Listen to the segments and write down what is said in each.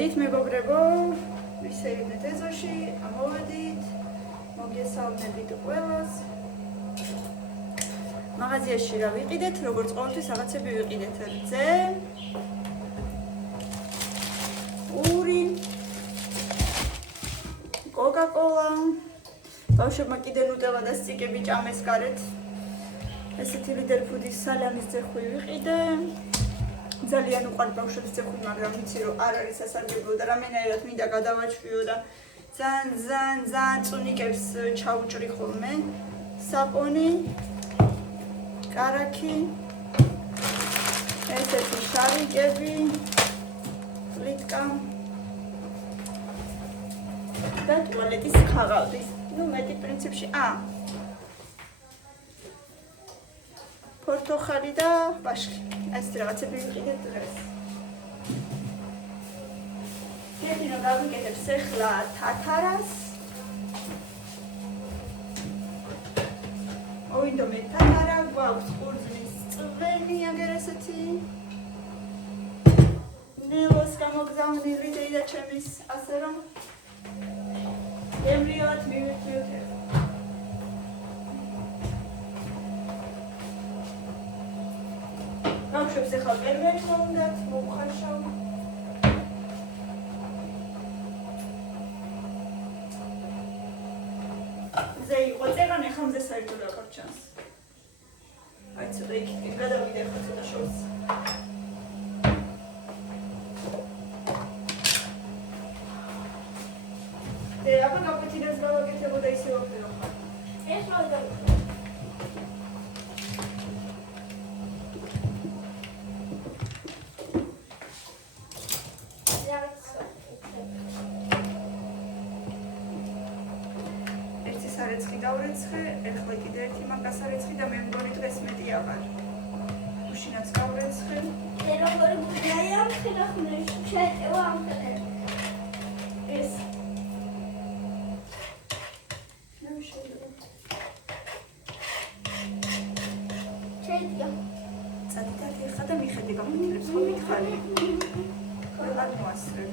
მოდით მეგობრებო, ვისეირნეთ ეზოში, ამოვედით, მოგესალმებით ყველას. მაღაზიაში რა ვიყიდეთ, როგორც ყოველთვის რაღაცები ვიყიდეთ რძე, პური, კოკა-კოლა, ბავშვებმა კიდე ნუტელა და სტიკები ჭამეს გარეთ. ესეთი ლიდერ ფუდის სალამის ძეხვი ვიყიდე. ძალიან უყვართ ბავშვებს ძეხვი, მაგრამ ვიცი რომ არ არის სასარგებლო და რამენაირად მინდა გადავაჩვიო და ძალიან წუნიკებს ჩაუჭრი ხოლმე. საპონი, კარაქი, ესეთი შარიკები, პლიტკა და ტუალეტის ქაღალდი. მეტი პრინციპში პორტოხალი და ვაშლი. ეს რაღაცები ვიყიდეთ დღეს. გედინო გავიკეთებ ახლა თათარას. ოინდო მე თათარა გვაქვს ყურძნის წვენი აგერ ესეთი. ნელოს გამოგზავნილი და ჩემის ასე რომ ემრიოთ მივიხილეთ. ბავშვებს ახლა პერვერი მომდათ, მოვხარშავ. ზე იყო წეგან, ახლა მზე საერთოდ აღარ ჩანს. აი ცოტა იქით გადავიდე ახლა ცოტა შორს. აბა გაფეთილებს გავაკეთებო და ისე ვაფერო ხარ. ეხლა დავიხო. ერთი სარეცხი დავრეცხე, ეხლა კიდე ერთი მაგასარეცხი და მე მგონი დღეს მეტი აღარ. უშინაც გავრეცხე. როგორი გულიაი ამ ხილახნე შეეტევა ამ ხილე. ეს წადიდათ ეხლა და მიხედი გამოდელებს ხო მითხარი? ყველა მოასწრებ.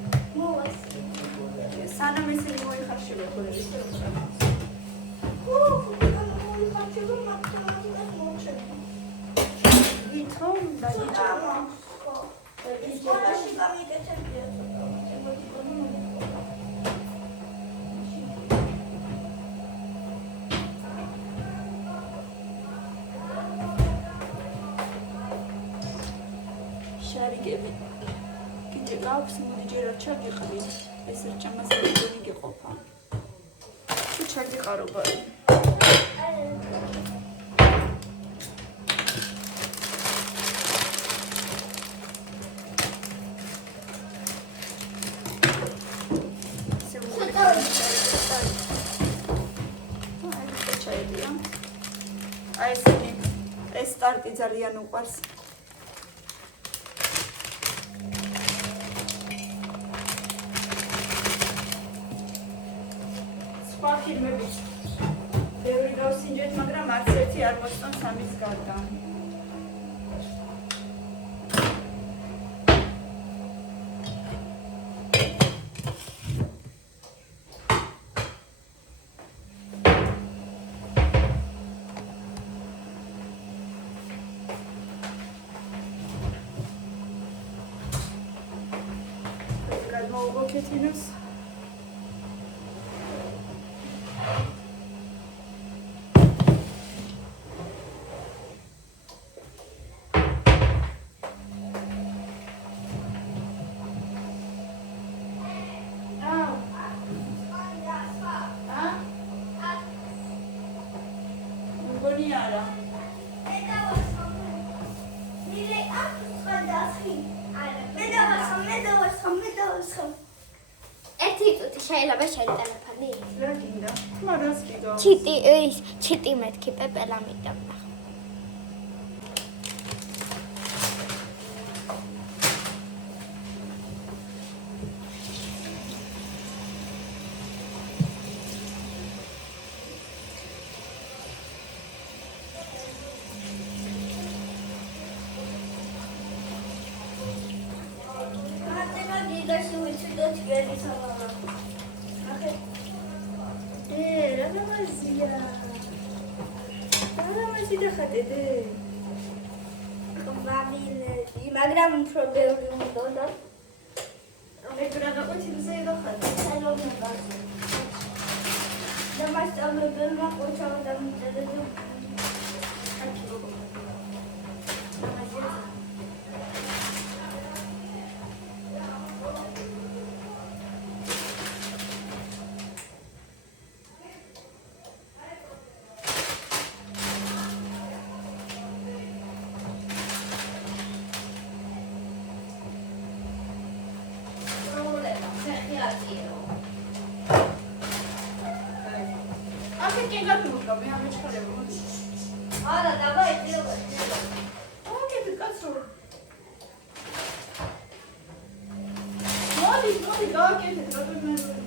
სანამ ესენი მოიხარშება ხოლმე ის რომ რაღაც. მოიხარშება მაგალითად მოჩერდა. ვითომ დაიჭირა. ის სკოლაში გამიკეთებია ცოტა. შარიგები კიდე გაქვს, მოდი ჯერ არ ჩაგიყრით, ეს რჭამასები გონი გეყოფა. თუ ჩაგიყარო აი ესენი ეს სტარტი ძალიან უყვარს. სხვა ფილმებით ბევრი გავსინჯეთ, მაგრამ არც ერთი არ მოსწონს ამის გარდა. გადმოვუგოქეთინოს. Boniara. შეიძლება შეტელეფონი? რა გინდა? მაგას გიგო. ჩიტი მეთქი პეპელა მიტა. Gigashimi to the მაგრამ უფრო ბევრი უნდა ეგრე გაყვეთილზე იღახადა. და მასწავლებელმა ყოჩა დამიწერა არა, давай, делай. ოკეი, კაცო. მოდი, გავაკეთეთ, რატომ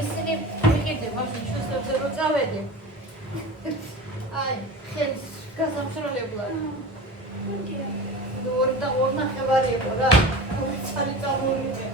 ისინი მიყიდე მაშინ ჩვენზე რო წავედი. აი, ხელს გასამშრალებლად. ორი და ორი ნახევარი იყო რა. ორი წალი წამოვიდე.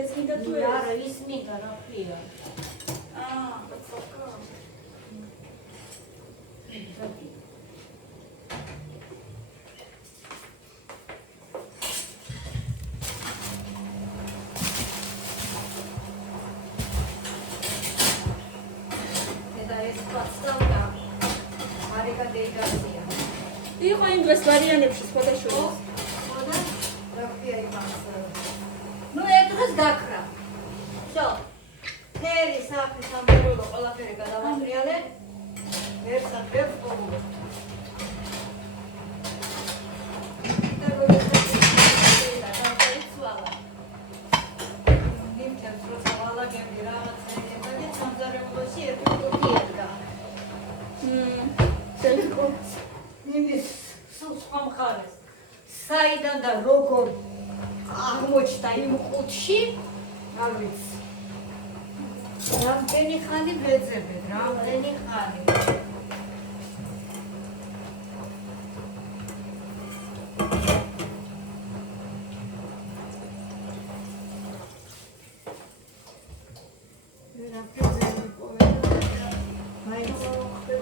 ეს მინდა თუ არა, ის მინდა რა ქვია. ბაცოკა. იყო იმ დღეს ვარიანებში სხვადასხვა. ხოდა რა ქვია იმას. ნუ ედღეს გაქრა. всё. ფერი საფი სამბერულო ყველაფერი გადავატრიალე. ერთად ვეფხობ. საიდან და როგორ აღმოჩნდა იმ ყუთში, არ ვიცი. რამდენი ხანი ვეძებეთ, რამდენი ხანი.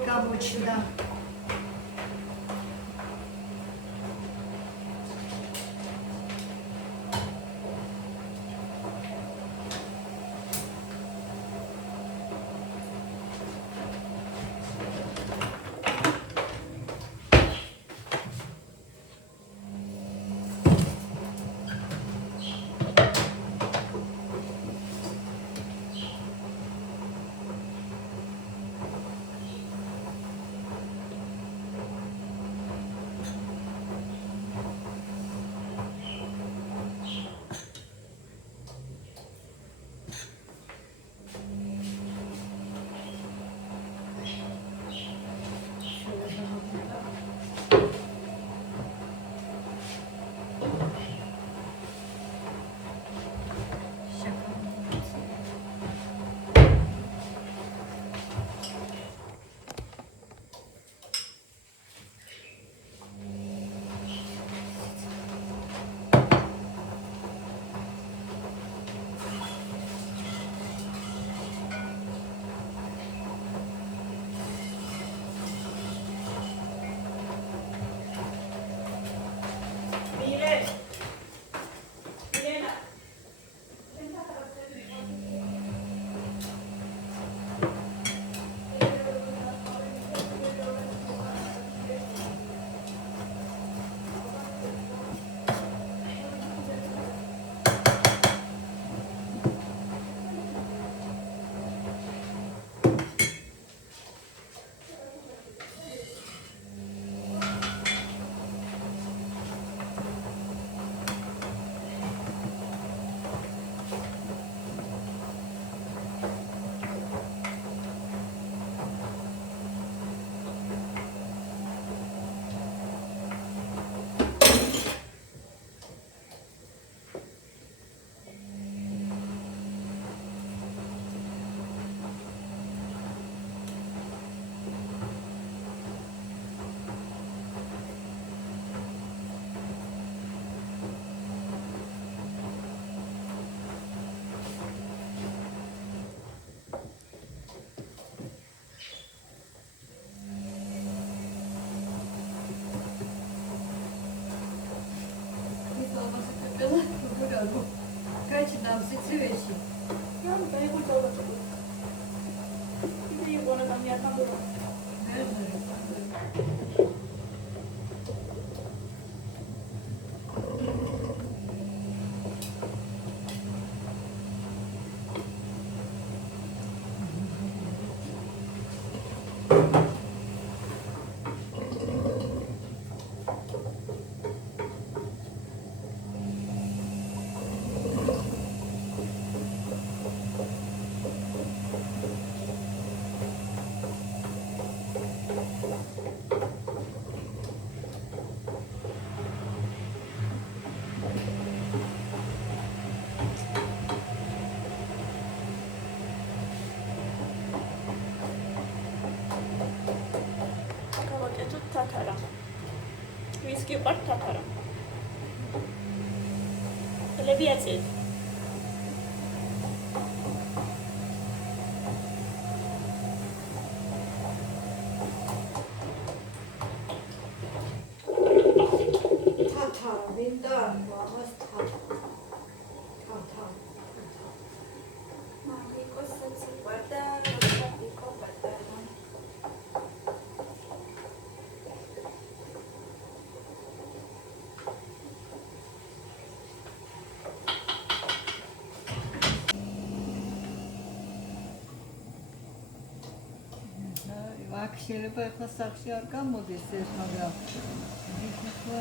გამოჩნდა. გიყვართ თათარა. ლები აწევთ. თათარა მინდა ამას თათარა. მამიკოსაც იყვარდა, როცა იყო პატარა. შეიძლება ახლა სახში არ გამოდის ეს, მაგრამ იქნება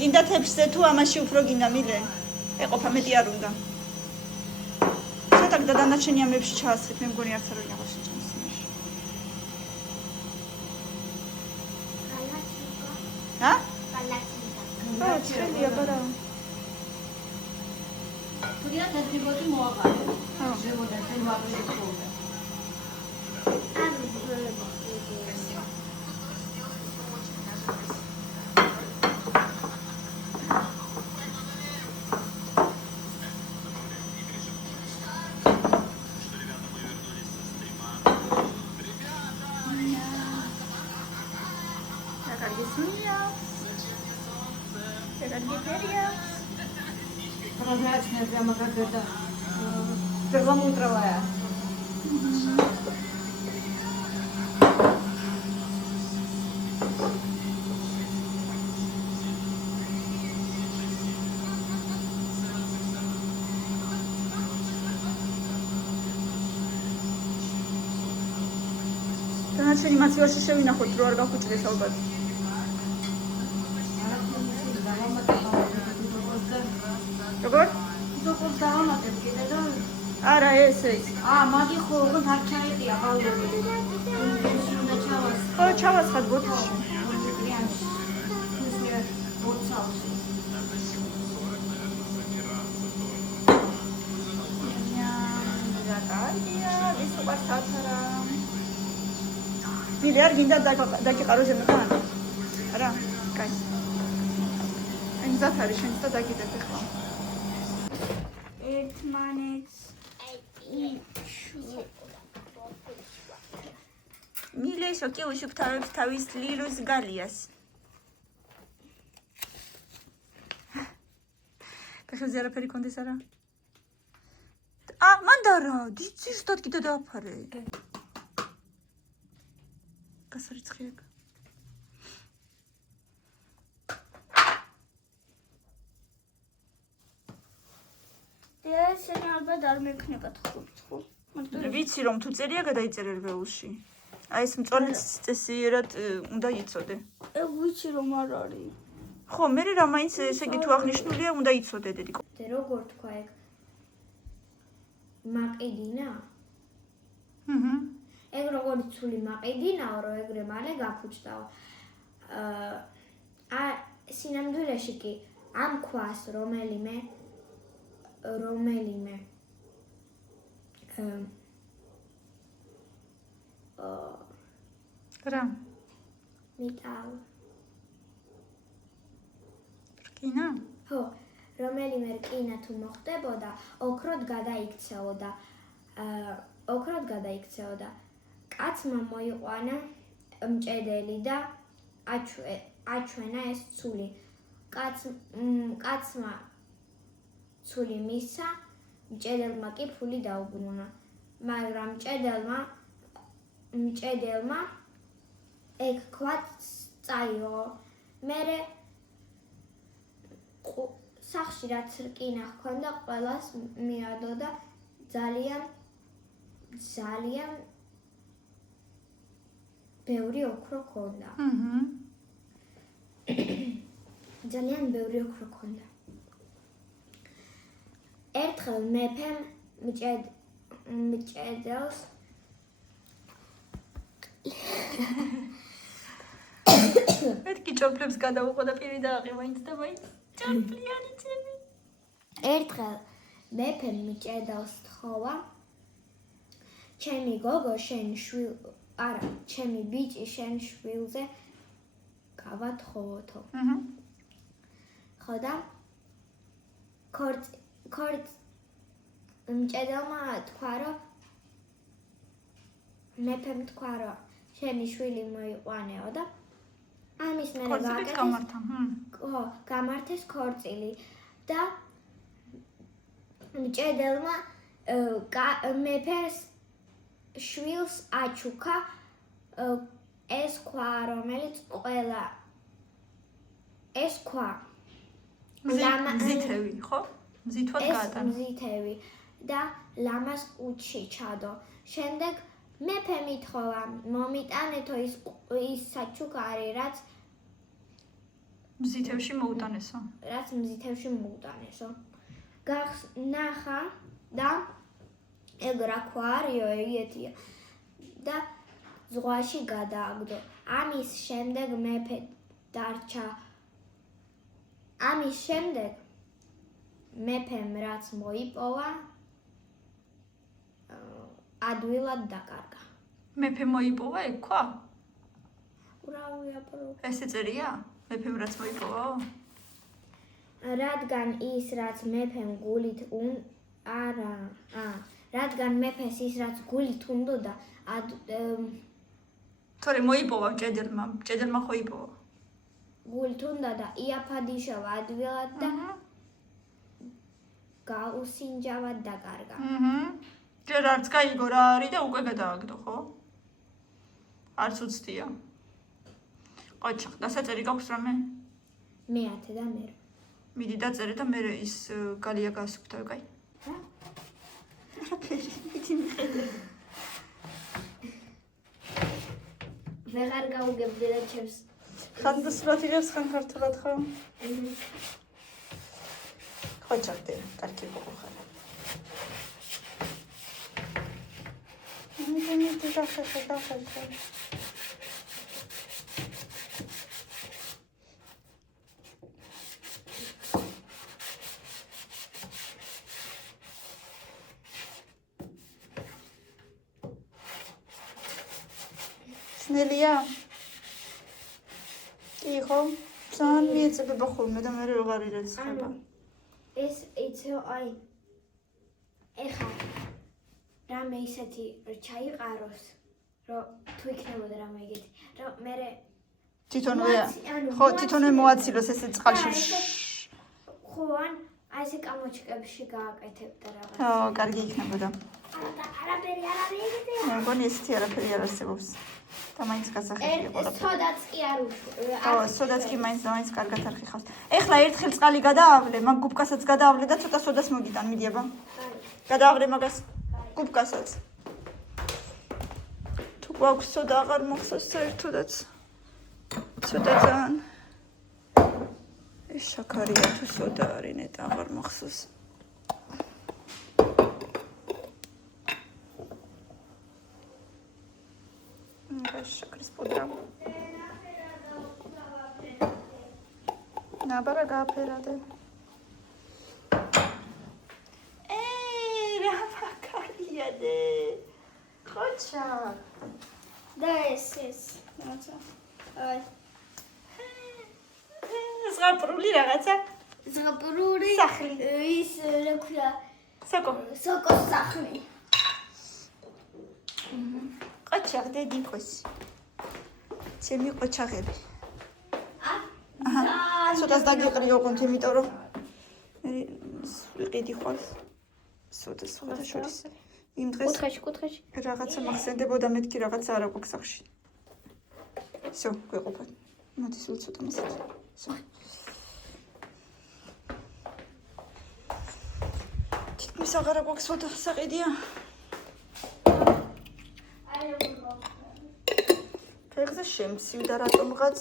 გინდა თეფშზე თუ ამაში უფრო გინდა მილე? ეყოფა მეტი არ უნდა. ცოტა და დანარჩენი ამებში ჩაასხეთ, მე მგონი არც არ ვიღავა შეჭამს. ჰა? აა, შეიძლება რა. თურია დაძრიბოდი მოაყარე. ჟებოდა თემ ვაფშე ხოლმე. Прозрачная прямо как это перламутровая. დანარჩენი მაცივარში შევინახოთ, რო არ გახუჭდეს ალბათ. როგორ? ზოგადად დავამატებ კიდე და არა, ეს. მაგი ხო ოღონდ არ ჩაეტია ბალდები. უნდა ჩავას. ხო, ჩავასხად ბოთლში. რიანში. ისე ბოთლში. ის უყარს ათარა. მილე არ გინდა დაგიყარო შემდგან? არა? კაი. აი მზად არის შენც და დაგიდებ ახლა. ერთმანეთს მილე შოკი უშუფთავებს თავის ლილუს გალიას. ფეხებზე არაფერი კონდეს არა? მანდარა, ძირშტად კიდე დააფარე. გასარიცხი ეგ. ესენი ალბათ არ მექნებათ ხო? ვიცი რომ თუ წერია გადაიწერე რბეულში. აი ეს მწვანეც წესიერად უნდა იცოდე. ვიცი რომ არ არის. ხო, მე რა მაინც ესე იგი თუ აღნიშნულია უნდა იცოდე დედი. როგორ თქვა ეგ? მაყიდინა? ეგ როგორი ცული მაყიდინაო, რომ ეგრე მალე გაფუჭდაო. სინამდვილეში კი ამ ქვას რომელიმე რა? მეტალ. რკინა? ხო, რომელიმე რკინა თუ მოხდებოდა, ოქროდ გადაიქცეოდა. კაცმა მოიყვანა მჭედელი და აჩვენა ეს ცული. კაცმა ცული მისცა, მჭედელმა კი ფული დაუბრუნა. მაგრამ მჭედელმა ეგ ქვა წაიღო. მერე სახში რაც რკინა ჰქონდა, ყველას მიადო და ძალიან ბევრი ოქრო ჰქონდა. ძალიან ბევრი ოქრო ჰქონდა. ერთხელ მეფემ მჭედელს მეთქი ჭოფლებს გადაუყო და პირი დააყი მაინც და მაინც ჭოფლიანი ჩემი. ერთხელ მეფემ მჭედელს თხოვა ჩემი გოგო ჩემი ბიჭი შენ შვილზე გავათხოვოთო. ხო და მჭედელმა თქვა რომ მეფემ თქვა რომ შენი შვილი მოიყვანეო და ამის მერე გამართეს ქორწილი და მჭედელმა მეფეს შვილს აჩუქა ეს ქვა რომელიც ყველა ეს ქვა მზითევი ხო? მზითვად გაატანა. მზითევი და ლამას ყუთში ჩადო. შემდეგ მეფე მითხოვა მომიტანეთო ის საჩუქარი რაც მზითევში მოუტანესო. რაც მზითევში მოუტანესო. ნახა და ეგ რა ქვა არისო ეგეთია და ზღვაში გადააგდო. ამის შემდეგ მეფე დარჩა. ამის შემდეგ მეფემ რაც მოიპოვა ადვილად დაკარგა. მეფე მოიპოვა ეგ ქვა? ურავია პრო. ესე წერია? მეფემ რაც მოიპოვაო? რადგან ის რაც მეფემ გულით რადგან მეფეს ის რაც გულით უნდოდა თორე მოიპოვა მჭედელმა ხო იპოვა? გულით უნდა და იაფადიშოვა ადვილად და გაუსინჯავად დაკარგა. ჯერ არც გაიგო რა არის და უკვე გადააგდო ხო? არც უცდია. ყოჩახ, დასაწერი გაქვს რამე? მე-10 და მე. მიდი დაწერე და მე ის გალია გასუფთავ, კაი? რა? არაფერი, მიდი მიხედე. ვეღარ გაუგებდი და ჩემს. ხან დასრათ იღებს, ხან ქართულად ხო? ყოჩახდე, კარგი მოხარ. მიდი დახედე. ნელია იყო ძალიან მიეწებება ხოლმე და მე როგორ ირეცხება ეს იცი აი ეხა რამე ისეთი ჩაიყაროს რომ თუ იქნებოდა რამე ეგეთი რომ მე თვითონვე ხო თვითონვე მოაცილოს ესე წყალში ხო ან აი ესე კამოჩკებში გააკეთებდა რაღაც ხო კარგი იქნებოდა არაფერი ეგეთია მე მგონი ესეთი არაფერი არ არსებობს და მაინც გასახები იყო რა. სოდაც კი არ უშ. ხო, სოდაც კი მაინც კარგად არ ხიხავს. ეხლა ერთხელ წყალი გადაავლე, მაგ გუბკასაც გადაავლე და ცოტა სოდას მოგიტან, მიდიება. გადაავლე მაგას გუბკასაც. თუ გვაქვს სოდა აღარ მოხსოვს საერთოდაც. ცოტა ძალიან. ეს შაქარია თუ სოდა არის, ნეტა აღარ მოხსოვს. შაქრის პუდრა. ნაბარა გააფერადე. რა მაგარიადე. ხოჩა. და ეს. რაცა. აი. ზღაპრული რაღაცა. ზღაპრული. სახლი. ის რა ქვია? სოკოს სახლი. ყოჩაღ დედიკოს. ჩემი ყოჩაღები. აჰა. სოდას დაგიყრიო კონთ, იმიტომ რომ მე ვიყიდი ხოლმე. სოდას ხოდა შორის. იმ დღეს კუთხეში. რაღაცა მახსენდებოდა მეთქი რაღაცა არა გვაქვს სახში. всё, გვეყოფა. მოდი სულ ცოტა მასეთ. всё. თითქმის აღარა გვაქვს ფოტო საყიდია. ფეხზე შემცივდა რატომღაც.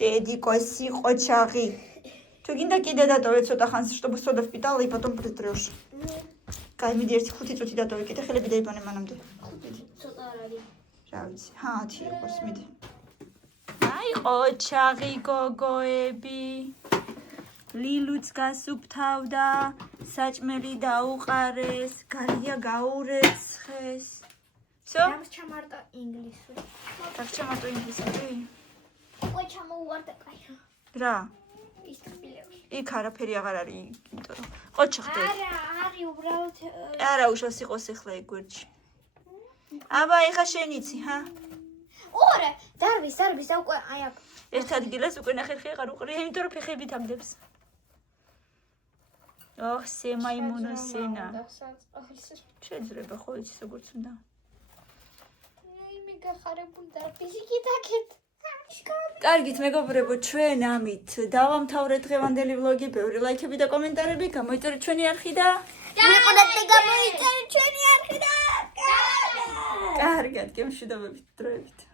Дедикоси ყოჩაღი. თუ გინდა კიდე დატოვე ცოტა ხანს, чтобы сода впитала и потом притрёшь. კაი, მიდი 1-5 წუთი დატოვე, კიდე ხელები დაიბანე მანამდე. ცოტა არ არის. რა ვიცი, 10 იყოს, მიდი. აი ყოჩაღი გოგოები. ლილუც გასუფთავდა, საჭმელი დაუყარეს, გალია გაურეცხეს. всё? ჩამარტა ინგლისური. ჩამარტო ინგლისური? ой, ჩამოუვარდა კაი. რა? ის თბილები. იქ არაფერი აღარ არის, იმიტომ რომ ყოჩაღდე. არა, არის უბრალოდ არა უშავს იყოს ახლა ეგ გვერდში. აბა ეხა შენ იცი, ჰა? ორე, დარბის უკვე აი აქ. ერთ ადგილას უკვე ნახერხი აღარ უყრია, იმიტომ რომ ფეხებით ამდებს. ოხ, სემაიმუნო სენა. შეიძლება ხო იცი როგორც უნდა. მე გახარებული დარბისი კიდაკეთ. კარგით, მეგობრებო, ჩვენ ამით დავამთავრეთ დღევანდელი ვლოგი. ბევრი ლაიქები და კომენტარები, გამოიწერეთ ჩვენი არხი და მიყურეთ და გამოიწერეთ ჩვენი არხი და კარგად, გემშვიდობებით დროებით.